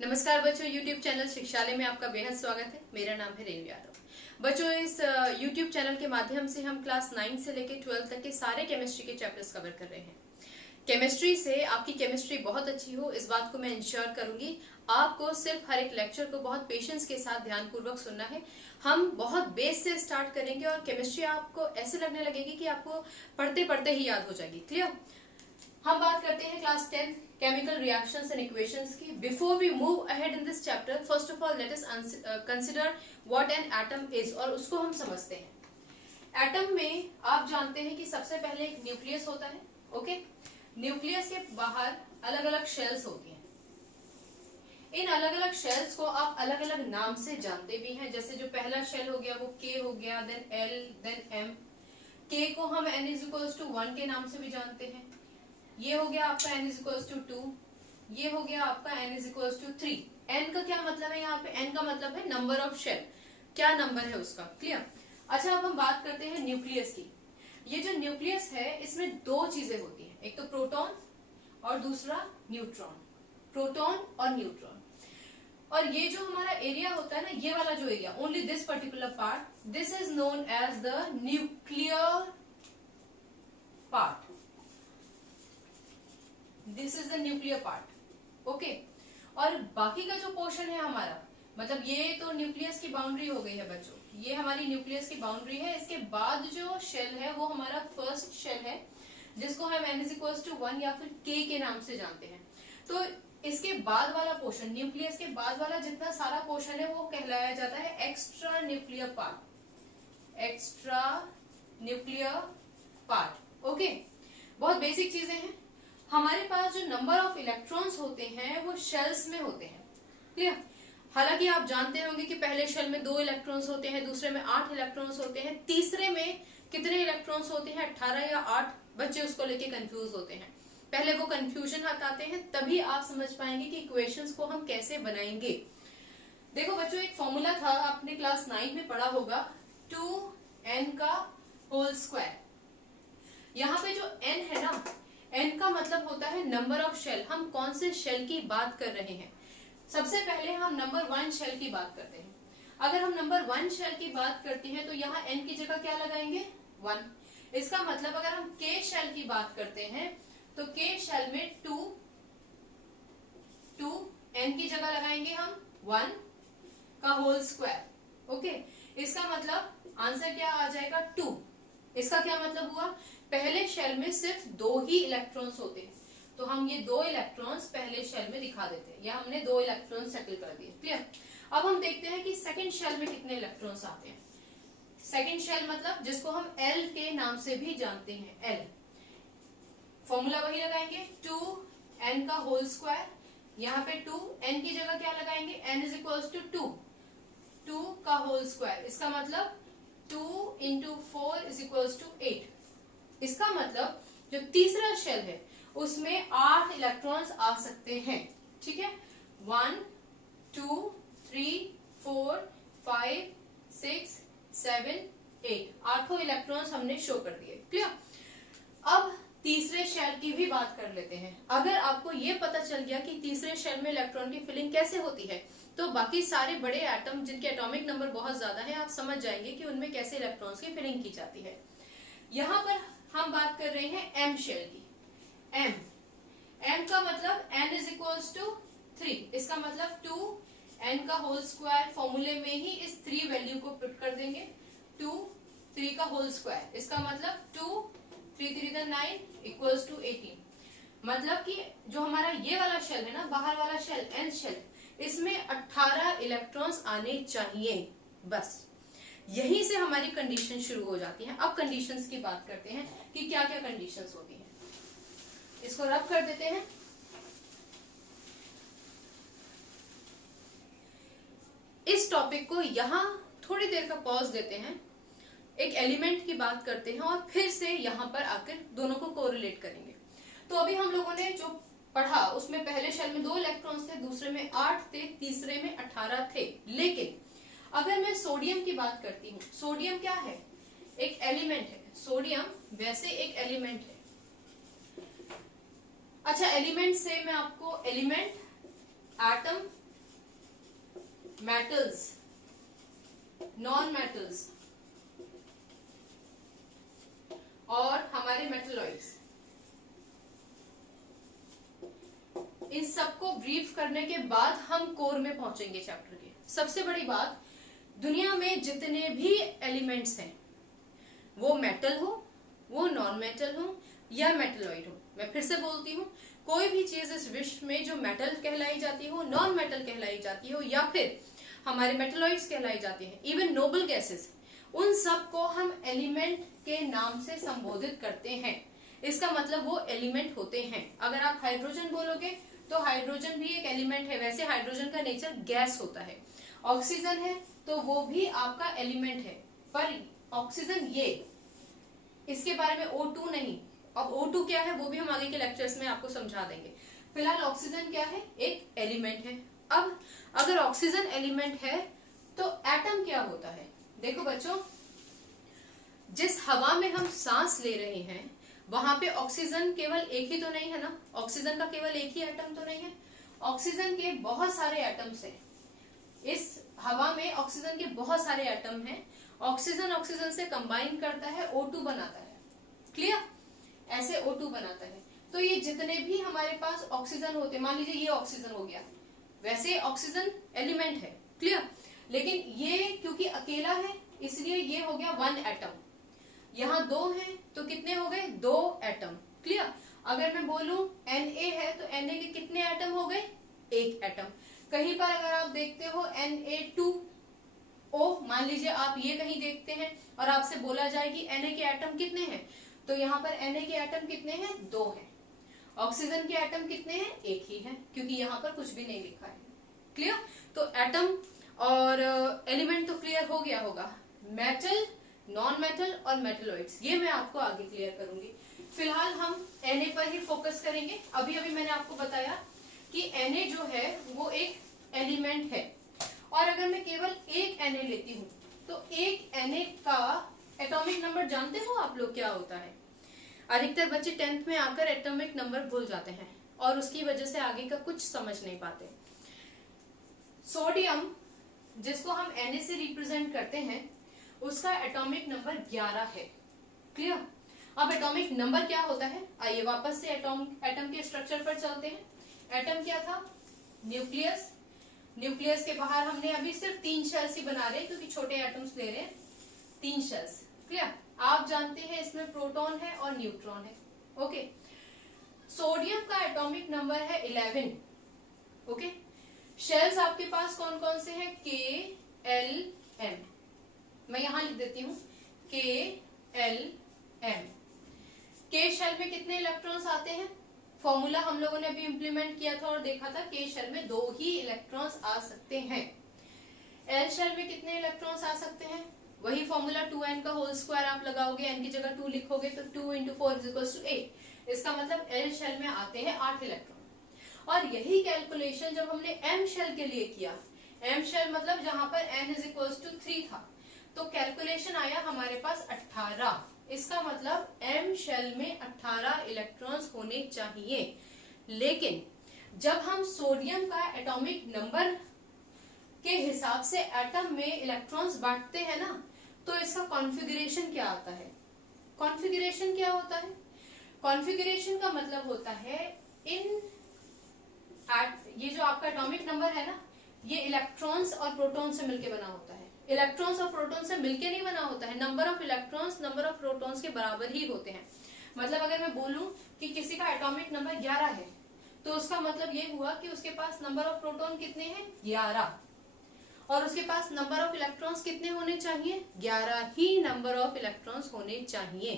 नमस्कार बच्चों, YouTube channel शिक्षालय में आपका बेहद स्वागत है। मेरा नाम है रेणु यादव। बच्चों, इस YouTube चैनल के माध्यम से हम क्लास 9 से लेकर 12 तक के सारे केमिस्ट्री के चैप्टर्स कवर कर रहे हैं। केमिस्ट्री से आपकी केमिस्ट्री बहुत अच्छी हो, इस बात को मैं इंश्योर करूंगी। आपको सिर्फ हर एक लेक्चर को बहुत पेशेंस के साथ ध्यानपूर्वक सुनना है। हम बहुत बेस से स्टार्ट करेंगे और केमिस्ट्री आपको ऐसे लगने लगेगी कि आपको पढ़ते पढ़ते ही याद हो जाएगी। क्लियर? हम बात करते हैं class 10 chemical reactions and equations की। Before we move ahead in this chapter, first of all let us consider what an atom is, और उसको हम समझते हैं। एटम में आप जानते हैं कि सबसे पहले एक न्यूक्लियस होता है। ओके, न्यूक्लियस के बाहर अलग अलग शेल्स होती हैं। इन अलग अलग शेल्स को आप अलग अलग नाम से जानते भी हैं। जैसे जो पहला शेल हो गया वो के हो गया, देन एल, देन एम। के को हम n=1 के नाम से भी जानते हैं। ये हो गया आपका n=2, ये हो गया आपका n=3। n का क्या मतलब है? यहाँ पे n का मतलब है नंबर ऑफ शेल, क्या नंबर है उसका। क्लियर? अच्छा, अब हम बात करते हैं न्यूक्लियस की। ये जो न्यूक्लियस है इसमें दो चीजें होती हैं, एक तो प्रोटॉन और दूसरा न्यूट्रॉन। प्रोटॉन और न्यूट्रॉन। और ये जो हमारा एरिया होता है ना, ये वाला जो area, only this particular part, this is known as the nuclear part. This is the nuclear part. Okay, और बाकी का जो पोर्शन है हमारा, मतलब ये तो न्यूक्लियस की बाउंड्री हो गई है बच्चों, ये हमारी न्यूक्लियस की बाउंड्री है। इसके बाद जो शेल है वो हमारा फर्स्ट शेल है, जिसको हम n=1 या फिर k के नाम से जानते हैं। तो इसके बाद वाला पोर्शन, न्यूक्लियस के बाद वाला जितना सारा पोर्शन है वो कहलाया जाता है extra nuclear part. Extra nuclear part. Okay, बहुत बेसिक चीजें हैं। हमारे पास जो नंबर ऑफ इलेक्ट्रॉन्स होते हैं वो शेल्स में होते हैं। क्लियर? हालांकि आप जानते होंगे कि पहले शेल में 2 इलेक्ट्रॉन्स होते हैं, दूसरे में 8 इलेक्ट्रॉन्स होते हैं, तीसरे में कितने इलेक्ट्रॉन्स होते हैं? 18 या 8। बच्चे उसको लेके कंफ्यूज होते हैं। पहले वो कंफ्यूजन हटाते हैं, तभी आप समझ पाएंगे कि इक्वेशंस को हम कैसे बनाएंगे। देखो बच्चों, एक फॉर्मूला था, आपने क्लास 9 में पढ़ा होगा, 2n²। यहाँ पे जो n है ना, n का मतलब होता है नंबर ऑफ शेल। हम कौन से शेल की बात कर रहे हैं? सबसे पहले हम नंबर 1 शेल की बात करते हैं। अगर हम नंबर 1 शेल की बात करते हैं तो यहाँ n की जगह क्या लगाएंगे? 1। इसका मतलब अगर हम k शेल की बात करते हैं तो k शेल में 2 n की जगह लगाएंगे हम 1 का होल स्क्वायर। ओके, इसका मतलब आंसर क्या आ जाएगा? 2। इसका क्या मतलब हुआ? पहले शेल में सिर्फ 2 ही इलेक्ट्रॉन्स होते हैं, तो हम ये 2 इलेक्ट्रॉन्स पहले शेल में दिखा देते हैं, या हमने 2 इलेक्ट्रॉन्स सेटल कर दिए। क्लियर? अब हम देखते हैं कि सेकंड शेल में कितने इलेक्ट्रॉन्स आते हैं। सेकंड शेल मतलब जिसको हम L के नाम से भी जानते हैं, L। फॉर्मूला वही लगाएंगे, 2n का होल स्क्वायर। यहाँ पे 2n की जगह क्या लगाएंगे? n=2, 2 का होल स्क्वायर। इसका मतलब 2 × 4 = 8। इसका मतलब जो तीसरा शेल है उसमें 8 इलेक्ट्रॉन्स आ सकते हैं। ठीक है? 1 2 3 4 5 6 7 8 8 इलेक्ट्रॉन्स हमने शो कर दिए। क्लियर? अब तीसरे शेल की भी बात कर लेते हैं। अगर आपको ये पता चल गया कि तीसरे शेल में इलेक्ट्रॉन की फिलिंग कैसे होती है, तो बाकी सारे बड़े एटम जिनके एटॉमिक नंबर बहुत ज्यादा है, आप समझ जाएंगे कि उनमें कैसे इलेक्ट्रॉन्स की फिलिंग की जाती है। यहाँ पर हम बात कर रहे हैं m शेल की। m का मतलब n=3। इसका मतलब 2n का होल स्क्वायर। फॉर्मूले में ही इस 3 वैल्यू को पुट कर देंगे, 2 3 का होल स्क्वायर। इसका मतलब 2 3 3 9 = 18। मतलब कि जो हमारा ये वाला शेल है ना, बाहर वाला शेल, n शेल, इसमें 18 इलेक्ट्रॉन्स आने चाहिए। बस यहीं से हमारी कंडीशन शुरू हो जाती है। अब कंडीशंस की बात करते हैं कि क्या क्या कंडीशंस होती हैं। इसको रब कर देते हैं। इस टॉपिक को यहां थोड़ी देर का पॉज देते हैं, एक एलिमेंट की बात करते हैं और फिर से यहां पर आकर दोनों को कोरिलेट करेंगे। तो अभी हम लोगों ने जो पढ़ा उसमें पहले शेल में 2 इलेक्ट्रॉन्स थे, दूसरे में 8 थे, तीसरे में 18 थे। लेकिन अगर मैं सोडियम की बात करती हूँ, सोडियम क्या है? एक एलिमेंट है। सोडियम वैसे एक एलिमेंट है। अच्छा, एलिमेंट से मैं आपको element, atom metals, non metals और हमारे मेटलॉइड्स, इन सबको ब्रीफ करने के बाद हम कोर में पहुंचेंगे चैप्टर के। सबसे बड़ी बात, दुनिया में जितने भी एलिमेंट्स हैं, वो मेटल हो, वो नॉन मेटल हो या मेटलॉइड हो, मैं फिर से बोलती हूँ, कोई भी चीज इस विश्व में जो मेटल कहलाई जाती हो, नॉन मेटल कहलाई जाती हो या फिर हमारे मेटलॉइड्स कहलाई जाते हैं, इवन नोबल गैसेस, उन सब को हम एलिमेंट के नाम से संबोधित करते हैं। इसका मतलब वो एलिमेंट होते हैं। अगर आप हाइड्रोजन बोलोगे तो हाइड्रोजन भी एक एलिमेंट है, वैसे हाइड्रोजन का नेचर गैस होता है। ऑक्सीजन है तो वो भी आपका एलिमेंट है, पर ऑक्सीजन ये, इसके बारे में O2 नहीं। अब O2 क्या है वो भी हम आगे के लेक्चर्स में आपको समझा देंगे। फिलहाल ऑक्सीजन क्या है, एक एलिमेंट है। अब अगर ऑक्सीजन एलिमेंट है तो एटम क्या होता है? देखो बच्चों, जिस हवा में हम सांस ले रहे हैं वहां पे ऑक्सीजन केवल एक ही तो नहीं है ना, ऑक्सीजन का केवल एक ही एटम तो नहीं है, ऑक्सीजन के बहुत सारे एटम्स हैं। इस हवा में ऑक्सीजन के बहुत सारे एटम हैं। ऑक्सीजन ऑक्सीजन से कंबाइन करता है, O2 बनाता है। क्लियर? ऐसे O2 बनाता है। तो ये जितने भी हमारे पास ऑक्सीजन होते, मान लीजिए ये ऑक्सीजन हो गया, वैसे ऑक्सीजन एलिमेंट है। क्लियर? लेकिन ये क्योंकि अकेला है इसलिए ये हो गया वन एटम। यहाँ दो हैं तो कितने हो गए, दो एटम। क्लियर? अगर मैं बोलूं Na है तो Na के कितने एटम हो गए, एक एटम। कहीं पर अगर आप देखते हो Na2O, मान लीजिए आप ये कहीं देखते हैं और आपसे बोला जाए कि Na के एटम कितने हैं, तो यहाँ पर Na के एटम कितने हैं, दो हैं। ऑक्सीजन के एटम कितने हैं, एक ही है, क्योंकि यहाँ पर कुछ भी नहीं लिखा है। क्लियर? तो एटम और एलिमेंट तो क्लियर हो गया होगा। मेटल, नॉन मेटल और मेटलॉइड्स, ये मैं आपको आगे क्लियर करूंगी। फिलहाल हम Na पर ही फोकस करेंगे। अभी अभी मैंने आपको बताया कि Na जो है वो एक एलिमेंट है, और अगर मैं केवल एक Na लेती हूँ तो एक Na का एटॉमिक नंबर जानते हो आप लोग क्या होता है? अधिकतर बच्चे 10th में आकर एटॉमिक नंबर भूल जाते हैं और उसकी वजह से आगे का कुछ समझ नहीं पाते। सोडियम, जिसको हम Na से रिप्रेजेंट करते हैं, उसका एटॉमिक नंबर 11 है। क्लियर? अब एटॉमिक नंबर क्या होता है, आइए वापस से एटम के स्ट्रक्चर पर चलते हैं। एटम क्या था, न्यूक्लियस। न्यूक्लियस के बाहर हमने अभी सिर्फ 3 शेल्स ही बना रहे क्योंकि छोटे एटम्स ले रहे हैं, 3 शेल्स। क्लियर? आप जानते हैं इसमें प्रोटॉन है और न्यूट्रॉन है। ओके, सोडियम का एटॉमिक नंबर है 11। ओके, शेल्स आपके पास कौन कौन से हैं, K-L-M, मैं यहां लिख देती हूं K-L-M। के शेल में कितने इलेक्ट्रॉन्स आते हैं, फॉर्मूला हम लोगों ने अभी इंप्लीमेंट किया था और देखा था, के शेल में 2 ही इलेक्ट्रॉन्स आ सकते हैं। एल शेल में कितने इलेक्ट्रॉन्स आ सकते हैं, वही फॉर्मूला 2n का होल स्क्वायर आप लगाओगे, n की जगह 2 लिखोगे तो 2 × 4 = 8। इसका मतलब एल शेल में आते हैं 8 इलेक्ट्रॉन। और यही कैलकुलेशन जब हमने एम शेल के लिए किया, एम शेल मतलब जहां पर n = 3 था, तो कैलकुलेशन आया हमारे पास 18। इसका मतलब एम शेल में 18 इलेक्ट्रॉन्स होने चाहिए। लेकिन जब हम सोडियम का एटॉमिक नंबर के हिसाब से एटम में इलेक्ट्रॉन्स बांटते हैं ना, तो इसका कॉन्फ़िगरेशन क्या आता है, कॉन्फ़िगरेशन क्या होता है, कॉन्फ़िगरेशन का मतलब होता है ये जो आपका एटॉमिक नंबर है ना, ये इलेक्ट्रॉन्स और प्रोटॉन से मिलकर बना होता है। इलेक्ट्रॉन्स और प्रोटॉन से मिलके नहीं बना होता है, number of electrons number of protons के बराबर ही होते हैं। मतलब अगर मैं बोलूं कि किसी का एटॉमिक नंबर 11 है, तो उसका मतलब ये हुआ कि उसके पास नंबर ऑफ प्रोटॉन कितने हैं, 11, और उसके पास नंबर ऑफ इलेक्ट्रॉन्स कितने होने चाहिए, 11 ही नंबर ऑफ इलेक्ट्रॉन्स होने चाहिए।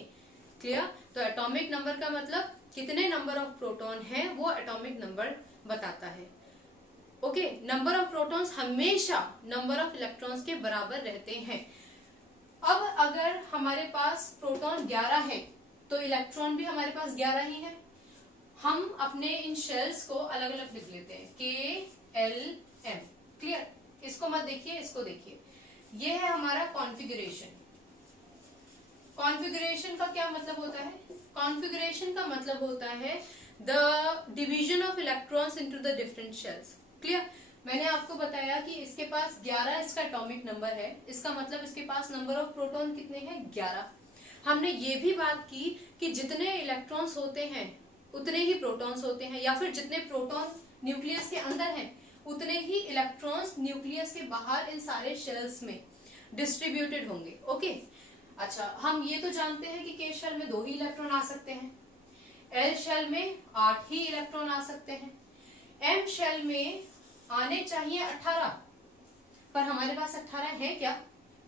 क्लियर? तो एटॉमिक नंबर का मतलब कितने नंबर ऑफ प्रोटॉन है वो एटॉमिक नंबर बताता है। ओके, नंबर ऑफ प्रोटॉन्स हमेशा नंबर ऑफ इलेक्ट्रॉन्स के बराबर रहते हैं। अब अगर हमारे पास प्रोटॉन 11 है तो इलेक्ट्रॉन भी हमारे पास 11 ही है। हम अपने इन शेल्स को अलग अलग लिख लेते हैं, K-L-M। क्लियर? इसको मत देखिए, इसको देखिए, ये है हमारा कॉन्फ़िगरेशन। कॉन्फ़िगरेशन का क्या मतलब होता है, कॉन्फ़िगरेशन का मतलब होता है the division of electrons into the different shells. Clear? मैंने आपको बताया कि इसके पास 11 इसका एटॉमिक नंबर है, इसका मतलब इसके पास नंबर ऑफ प्रोटॉन कितने हैं, 11। हमने ये भी बात की कि जितने इलेक्ट्रॉन्स होते हैं उतने ही प्रोटॉन्स होते हैं, या फिर जितने प्रोटॉन न्यूक्लियस के अंदर हैं उतने ही इलेक्ट्रॉन्स न्यूक्लियस के बाहर इन सारे शेल्स में डिस्ट्रीब्यूटेड होंगे। ओके, अच्छा, हम ये तो जानते हैं कि के शेल में 2 ही इलेक्ट्रॉन आ सकते हैं, एल शेल में 8 ही इलेक्ट्रॉन आ सकते हैं, एम शेल में आने चाहिए 18, पर हमारे पास 18 है क्या,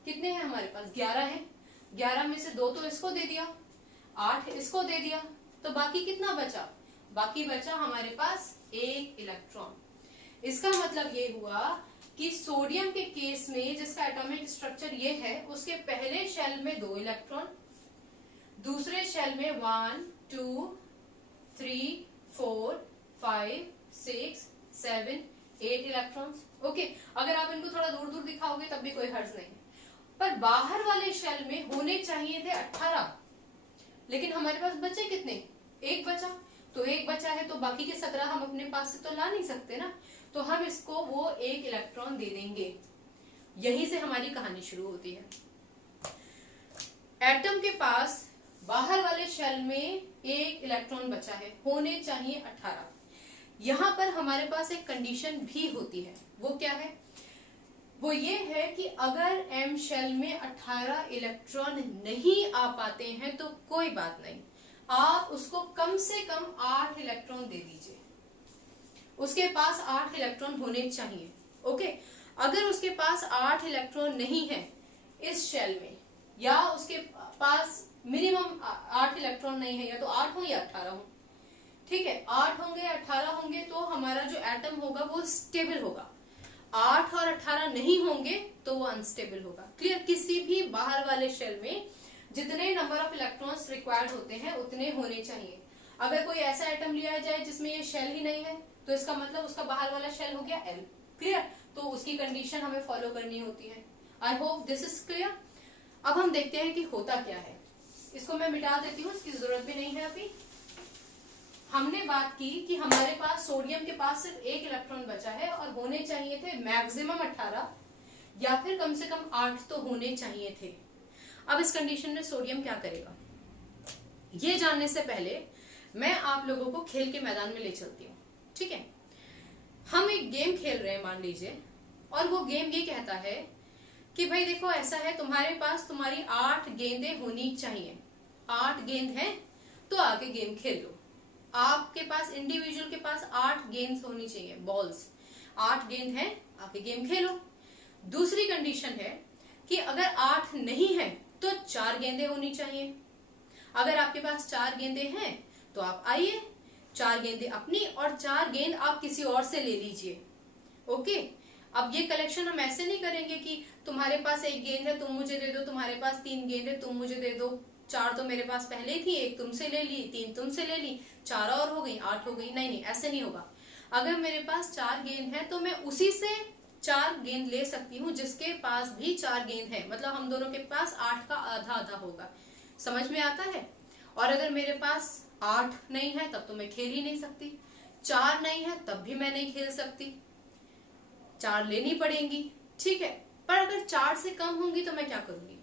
कितने हैं हमारे पास, 11 है। 11 में से 2 तो इसको दे दिया, 8 इसको दे दिया, तो बाकी कितना बचा, बाकी बचा हमारे पास 1 इलेक्ट्रॉन। इसका मतलब ये हुआ कि सोडियम के केस में जिसका एटॉमिक स्ट्रक्चर ये है, उसके पहले शेल में 2 इलेक्ट्रॉन, दूसरे शेल में 1 2 3 4 5 6 7 8 इलेक्ट्रॉन्स। ओके, अगर आप इनको थोड़ा दूर दूर दिखाओगे तब भी कोई हर्ज नहीं, पर बाहर वाले शेल में होने चाहिए थे 18, लेकिन हमारे पास बचे कितने, 1 बचा। तो 1 बचा है तो बाकी के 17 हम अपने पास से तो ला नहीं सकते ना, तो हम इसको वो 1 इलेक्ट्रॉन दे देंगे। यहीं से हमारी कहानी शुरू होती है। एटम के पास बाहर वाले शेल में 1 इलेक्ट्रॉन बचा है, होने चाहिए 18। यहां पर हमारे पास एक कंडीशन भी होती है, वो क्या है, वो ये है कि अगर एम शेल में 18 इलेक्ट्रॉन नहीं आ पाते हैं तो कोई बात नहीं, आप उसको कम से कम 8 इलेक्ट्रॉन दे दीजिए, उसके पास 8 इलेक्ट्रॉन होने चाहिए। ओके, अगर उसके पास 8 इलेक्ट्रॉन नहीं है इस शेल में, या उसके पास मिनिमम 8 इलेक्ट्रॉन नहीं है, या तो 8 हो या 18 हो, ठीक है, 8 होंगे या 18 होंगे तो हमारा जो एटम होगा वो स्टेबल होगा। 8 और 18 नहीं होंगे तो वो अनस्टेबल होगा। क्लियर, किसी भी बाहर वाले शेल में जितने नंबर ऑफ इलेक्ट्रॉन्स रिक्वायर्ड होते हैं उतने होने चाहिए। अगर कोई ऐसा एटम लिया जाए जिसमें ये शेल ही नहीं है तो इसका मतलब उसका बाहर वाला शेल हो गया एल। क्लियर, तो उसकी कंडीशन हमें फॉलो करनी होती है। I hope this is clear. अब हम देखते हैं कि होता क्या है। इसको मैं मिटा देती हूँ, इसकी जरूरत भी नहीं है अभी। हमने बात की कि हमारे पास सोडियम के पास सिर्फ 1 इलेक्ट्रॉन बचा है और होने चाहिए थे मैक्सिमम 18 या फिर कम से कम 8 तो होने चाहिए थे। अब इस कंडीशन में सोडियम क्या करेगा, ये जानने से पहले मैं आप लोगों को खेल के मैदान में ले चलती हूँ। ठीक है, हम एक गेम खेल रहे हैं मान लीजिए, और वो गेम ये कहता है कि भाई देखो ऐसा है, तुम्हारे पास तुम्हारी 8 गेंदें होनी चाहिए, 8 गेंद है तो आगे गेम खेल लो। आपके पास इंडिविजुअल के पास 8 गेंद होनी चाहिए, बॉल्स 8 गेंद है, आगे गेम खेलो। दूसरी कंडीशन है कि अगर 8 नहीं है तो 4 गेंदें होनी चाहिए। अगर आपके पास 4 गेंदें हैं तो आप आइए, 4 गेंदें अपनी और 4 गेंद आप किसी और से ले लीजिए। ओके, अब ये कलेक्शन हम ऐसे नहीं करेंगे कि तुम्हारे पास 1 गेंद है तुम मुझे दे दो, तुम्हारे पास 3 गेंद है तुम मुझे दे दो, 4 तो मेरे पास पहले ही थी, 1 तुमसे ले ली, 3 तुमसे ले ली, 4 और हो गई, 8 हो गई। नहीं नहीं, ऐसे नहीं होगा। अगर मेरे पास 4 गेंद है तो मैं उसी से 4 गेंद ले सकती हूँ जिसके पास भी 4 गेंद है, मतलब हम दोनों के पास 8 का आधा आधा होगा। समझ में आता है? और अगर मेरे पास 8 नहीं है तब तो मैं खेल ही नहीं सकती, 4 नहीं है तब भी मैं नहीं खेल सकती, 4 लेनी पड़ेंगी। ठीक है, पर अगर 4 से कम होंगी तो मैं क्या करूंगी?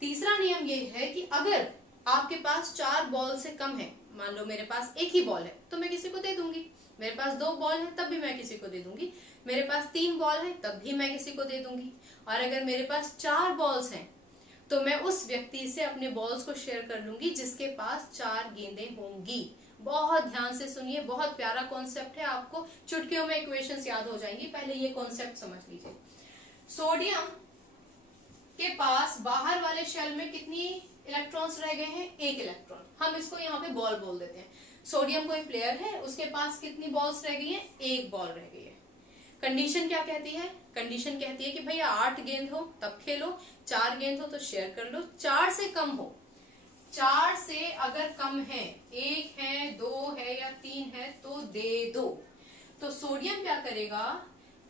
तीसरा नियम ये है कि अगर आपके पास 4 बॉल से कम है, मान लो मेरे पास 1 ही बॉल है तो मैं किसी को दे दूंगी, मेरे पास 2 बॉल है तब भी मैं किसी को दे दूंगी, मेरे पास 3 बॉल है तब भी मैं किसी को दे दूंगी, और अगर मेरे पास 4 बॉल्स हैं तो मैं उस व्यक्ति से अपने बॉल्स को शेयर कर लूंगी जिसके पास 4 गेंदें होंगी। बहुत ध्यान से सुनिए, बहुत प्यारा कॉन्सेप्ट है, आपको चुटकियों में इक्वेशंस याद हो जाएंगी। पहले ये कॉन्सेप्ट समझ लीजिए। सोडियम के पास बाहर वाले शेल में कितनी इलेक्ट्रॉन्स रह गए हैं? 1 इलेक्ट्रॉन। हम इसको यहाँ पे बॉल बोल देते हैं। सोडियम कोई प्लेयर है, उसके पास कितनी बॉल्स रह गई हैं? 1 बॉल रह गई है। कंडीशन क्या कहती है? कंडीशन कहती है कि भैया 8 गेंद हो तब खेलो, 4 गेंद हो तो शेयर कर लो, 4 से कम हो, 4 से अगर कम है, 1 है, 2 है या 3 है तो दे दो। तो सोडियम क्या करेगा,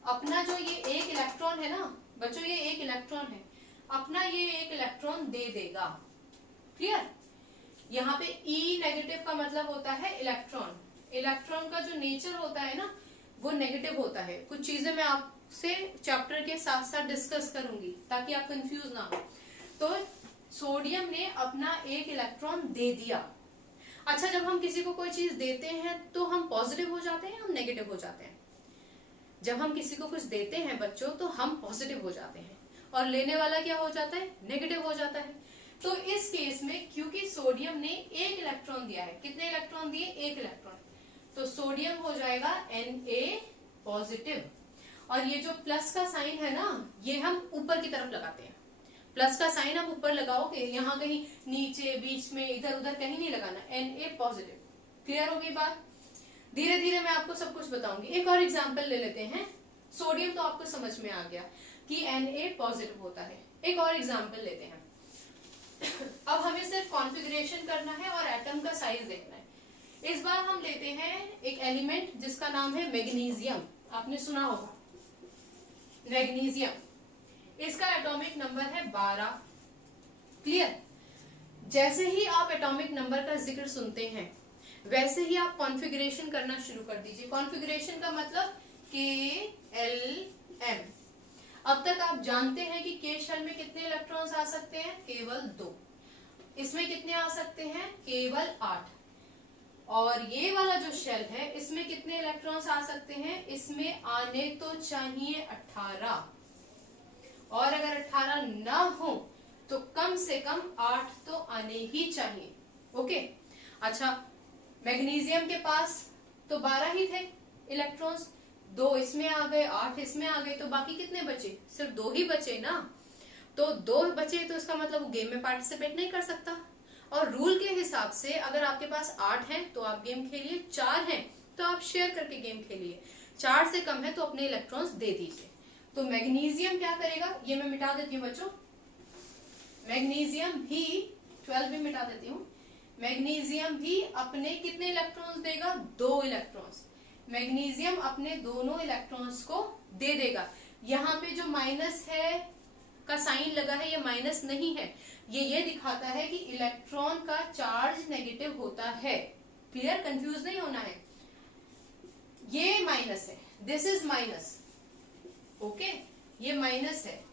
अपना जो ये 1 इलेक्ट्रॉन है ना बच्चों, ये 1 इलेक्ट्रॉन है, अपना ये 1 इलेक्ट्रॉन दे देगा। क्लियर? यहाँ पे E नेगेटिव का मतलब होता है इलेक्ट्रॉन। इलेक्ट्रॉन का जो नेचर होता है ना वो नेगेटिव होता है। कुछ चीजें मैं आपसे चैप्टर के साथ साथ डिस्कस करूंगी ताकि आप कंफ्यूज ना हो। तो सोडियम ने अपना एक इलेक्ट्रॉन दे दिया। अच्छा, जब हम किसी को कोई चीज देते हैं तो हम पॉजिटिव हो जाते हैं, हम नेगेटिव हो जाते हैं? जब हम किसी को कुछ देते हैं बच्चों तो हम पॉजिटिव हो जाते हैं, और लेने वाला क्या हो जाता है? नेगेटिव हो जाता है। तो इस केस में क्योंकि सोडियम ने एक इलेक्ट्रॉन दिया है, कितने इलेक्ट्रॉन दिए? एक इलेक्ट्रॉन, तो सोडियम हो जाएगा Na पॉजिटिव। और ये जो प्लस का साइन है ना, ये हम ऊपर की तरफ लगाते हैं। प्लस का साइन आप ऊपर लगाओगे, यहाँ कहीं नीचे बीच में इधर उधर कहीं नहीं लगाना, Na पॉजिटिव। क्लियर हो गई बात? धीरे धीरे मैं आपको सब कुछ बताऊंगी। एक और एग्जांपल ले लेते हैं। सोडियम तो आपको समझ में आ गया कि Na पॉजिटिव होता है। एक और एग्जांपल लेते हैं। अब हमें सिर्फ कॉन्फ़िगरेशन करना है और एटम का साइज देखना है। इस बार हम लेते हैं एक एलिमेंट जिसका नाम है मैग्नीशियम। आपने सुना होगा मैग्नीशियम। इसका एटॉमिक नंबर है 12। क्लियर? जैसे ही आप एटॉमिक नंबर का जिक्र सुनते हैं वैसे ही आप कॉन्फ़िगरेशन करना शुरू कर दीजिए। कॉन्फ़िगरेशन का मतलब KLM। अब तक आप जानते हैं कि K शेल में कितने इलेक्ट्रॉन्स आ सकते हैं? केवल 2। इसमें कितने आ सकते हैं? केवल 8। और ये वाला जो शेल है इसमें कितने इलेक्ट्रॉन्स आ सकते हैं? इसमें आने तो चाहिए 18, और अगर 18 ना हो तो कम से कम 8 तो आने ही चाहिए। ओके, अच्छा, मैग्नीशियम के पास तो 12 ही थे इलेक्ट्रॉन्स, 2 इसमें आ गए, 8 इसमें आ गए, तो बाकी कितने बचे? सिर्फ 2 ही बचे ना। तो 2 बचे तो इसका मतलब वो गेम में पार्टिसिपेट नहीं कर सकता। और रूल के हिसाब से अगर आपके पास 8 हैं तो आप गेम खेलिए, 4 हैं तो आप शेयर करके गेम खेलिए, 4 से कम है तो अपने इलेक्ट्रॉन्स दे दीजिए। तो मैग्नीशियम क्या करेगा? ये मैं मिटा देती हूँ बच्चों। मैग्नीशियम भी 12 भी मिटा देती हूँ। मैग्नीशियम भी अपने कितने इलेक्ट्रॉन्स देगा? 2 इलेक्ट्रॉन्स। मैग्नीशियम अपने दोनों इलेक्ट्रॉन्स को दे देगा। यहाँ पे जो माइनस है का साइन लगा है, ये माइनस नहीं है, ये दिखाता है कि इलेक्ट्रॉन का चार्ज नेगेटिव होता है। क्लियर? कंफ्यूज नहीं होना है। ये माइनस है, दिस इज माइनस। ओके, ये माइनस है,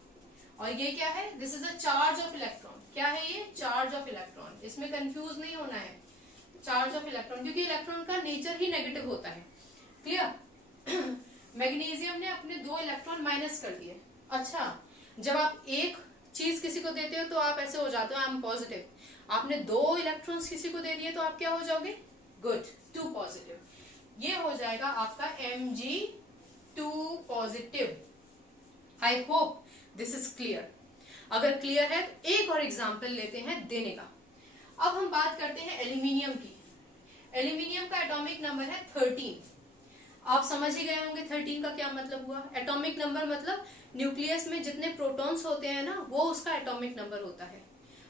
और ये क्या है? This is a charge of electron. क्या है ये? Charge of electron. इसमें कंफ्यूज नहीं होना है, चार्ज ऑफ इलेक्ट्रॉन, क्योंकि इलेक्ट्रॉन का नेचर ही नेगेटिव होता है। क्लियर? मैग्नीशियम ने अपने 2 इलेक्ट्रॉन माइनस कर दिए। अच्छा, जब आप एक चीज किसी को देते हो तो आप ऐसे हो जाते हो, आई एम पॉजिटिव। आपने 2 इलेक्ट्रॉन्स किसी को दे दिए तो आप क्या हो जाओगे? Good, 2 positive. ये हो जाएगा आपका Mg2 positive. I hope this is clear. अगर क्लियर है तो एक और एग्जाम्पल लेते हैं देने का। अब हम बात करते हैं एल्यूमिनियम की। एल्यूमिनियम का एटॉमिक नंबर है 13। आप समझ ही गए होंगे 13 का क्या मतलब हुआ। एटॉमिक नंबर मतलब न्यूक्लियस में जितने प्रोटॉन्स होते हैं ना, वो उसका एटॉमिक नंबर होता है,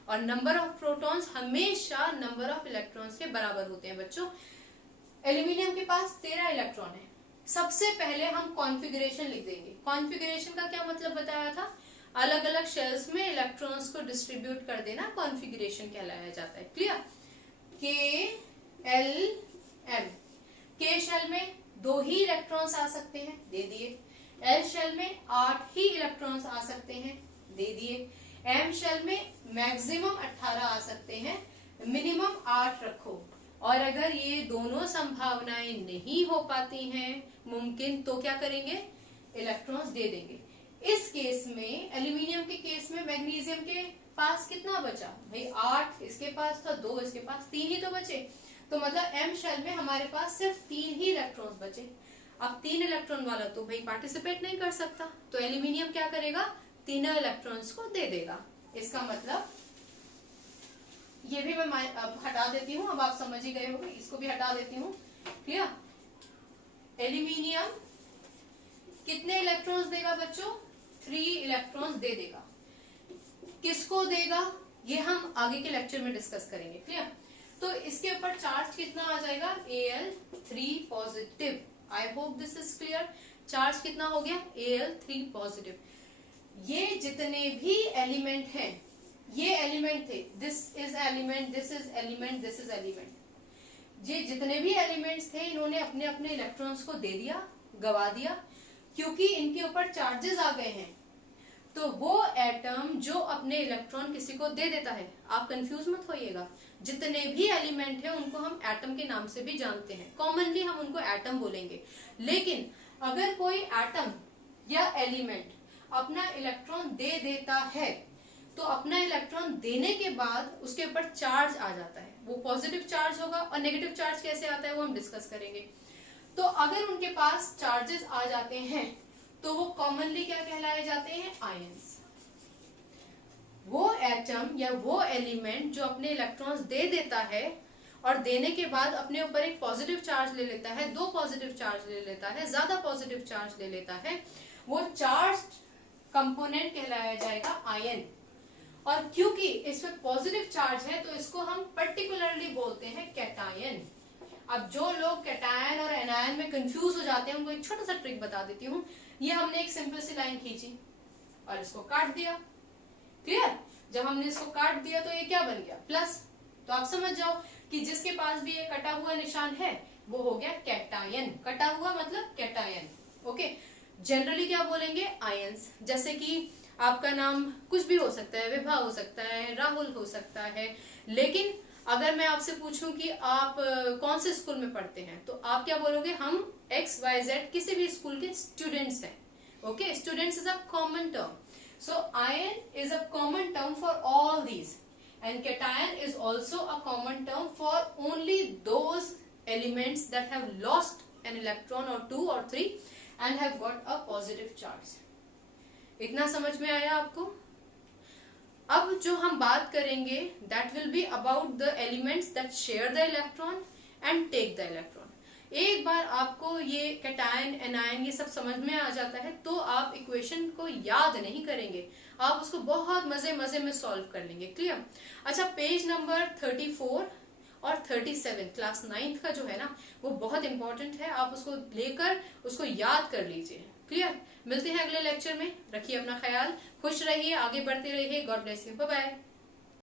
और नंबर ऑफ प्रोटॉन्स हमेशा नंबर ऑफ इलेक्ट्रॉन्स के बराबर होते हैं बच्चों। एल्यूमिनियम के पास 13 इलेक्ट्रॉन है। सबसे पहले हम कॉन्फ़िगरेशन लिख देंगे। कॉन्फ़िगरेशन का क्या मतलब बताया था? अलग अलग शेल्स में इलेक्ट्रॉन्स को डिस्ट्रीब्यूट कर देना कॉन्फ़िगरेशन कहलाया जाता है। क्लियर? KLM। के शेल में 2 ही इलेक्ट्रॉन्स आ सकते हैं, दे दिए। एल शेल में 8 ही इलेक्ट्रॉन्स आ सकते हैं, दे दिए। एम शेल में मैक्सिमम 18 आ सकते हैं, मिनिमम 8 रखो। और अगर ये दोनों संभावनाएं नहीं हो पाती हैं मुमकिन, तो क्या करेंगे? इलेक्ट्रॉन्स दे देंगे। इस केस में, एल्यूमिनियम के केस में, मैग्नीशियम के पास कितना बचा भाई? 8 इसके पास था, 2 इसके पास, 3 ही तो बचे। तो मतलब एम शेल में हमारे पास सिर्फ 3 ही इलेक्ट्रॉन्स बचे। अब 3 इलेक्ट्रॉन वाला तो भाई पार्टिसिपेट नहीं कर सकता, तो एल्यूमिनियम क्या करेगा? 3 इलेक्ट्रॉन्स को दे देगा। इसका मतलब ये भी मैं अब हटा देती हूँ, अब आप समझ ही गए होंगे, इसको भी हटा देती हूँ। क्लियर? एल्यूमिनियम कितने इलेक्ट्रॉन्स देगा बच्चों? 3 इलेक्ट्रॉन्स दे देगा। किसको देगा ये हम आगे के लेक्चर में डिस्कस करेंगे। क्लियर? तो इसके ऊपर चार्ज कितना आ जाएगा? Al3 positive. I hope this is clear. Charge कितना हो गया? Al3 positive. ये जितने भी एलिमेंट हैं, ये एलिमेंट थे, this is element, this is element, this is element. ये जितने भी एलिमेंट्स थे इन्होंने अपने अपने इलेक्ट्रॉन्स को दे दिया गवा दिया क्योंकि इनके ऊपर चार्जेस आ गए हैं। तो वो एटम जो अपने इलेक्ट्रॉन किसी को दे देता है, आप कंफ्यूज मत होइएगा, जितने भी एलिमेंट है उनको हम एटम के नाम से भी जानते हैं, कॉमनली हम उनको एटम बोलेंगे। लेकिन अगर कोई एटम या एलिमेंट अपना इलेक्ट्रॉन दे देता है तो अपना इलेक्ट्रॉन देने के बाद उसके ऊपर चार्ज आ जाता है, वो पॉजिटिव चार्ज होगा। और नेगेटिव चार्ज कैसे आता है वो हम डिस्कस करेंगे। तो अगर उनके पास चार्जेस आ जाते हैं तो वो कॉमनली क्या कहलाए जाते हैं, आयंस। वो एटम या वो एलिमेंट जो अपने इलेक्ट्रॉन्स दे देता है और देने के बाद अपने ऊपर एक पॉजिटिव चार्ज ले लेता है, दो पॉजिटिव चार्ज ले लेता है, ज्यादा पॉजिटिव चार्ज ले लेता है, वो चार्ज कंपोनेंट कहलाया जाएगा आयन। और क्योंकि इसमें पॉजिटिव चार्ज है तो इसको हम पर्टिकुलरली बोलते हैं कैटायन। अब जो लोग कैटायन और एनायन में कंफ्यूज हो जाते हैं उनको एक छोटा सा ट्रिक बता देती हूँ। ये हमने एक सिंपल सी लाइन खींची और इसको काट दिया, क्लियर। जब हमने इसको काट दिया तो ये क्या बन गया, प्लस। तो आप समझ जाओ कि जिसके पास भी ये कटा हुआ निशान है वो हो गया कैटायन। कटा हुआ मतलब कैटायन, ओके। जनरली क्या बोलेंगे, आयंस। जैसे कि आपका नाम कुछ भी हो सकता है, विभा हो सकता है, राहुल हो सकता है। लेकिन अगर मैं आपसे पूछूं कि आप कौन से स्कूल में पढ़ते हैं तो आप क्या बोलोगे, हम XYZ किसी भी स्कूल के स्टूडेंट्स हैं, okay. Students is a common term, so ion is a common term for all these and cation is also a common term for only those elements that have lost an electron और 2 or 3 and have got a positive charge. इतना समझ में आया आपको? अब जो हम बात करेंगे that will be about the elements that share the electron and take the electron. एक बार आपको ये कैटायन एनायन ये सब समझ में आ जाता है तो आप इक्वेशन को याद नहीं करेंगे, आप उसको बहुत मजे मजे में सॉल्व कर लेंगे, क्लियर। अच्छा, पेज नंबर 34 और 37 क्लास 9th का जो है ना वो बहुत इंपॉर्टेंट है, आप उसको लेकर उसको याद कर लीजिए, क्लियर। मिलते हैं अगले लेक्चर में, रखिए अपना ख्याल, खुश रहिए, आगे बढ़ते रहिए, God bless you, bye bye.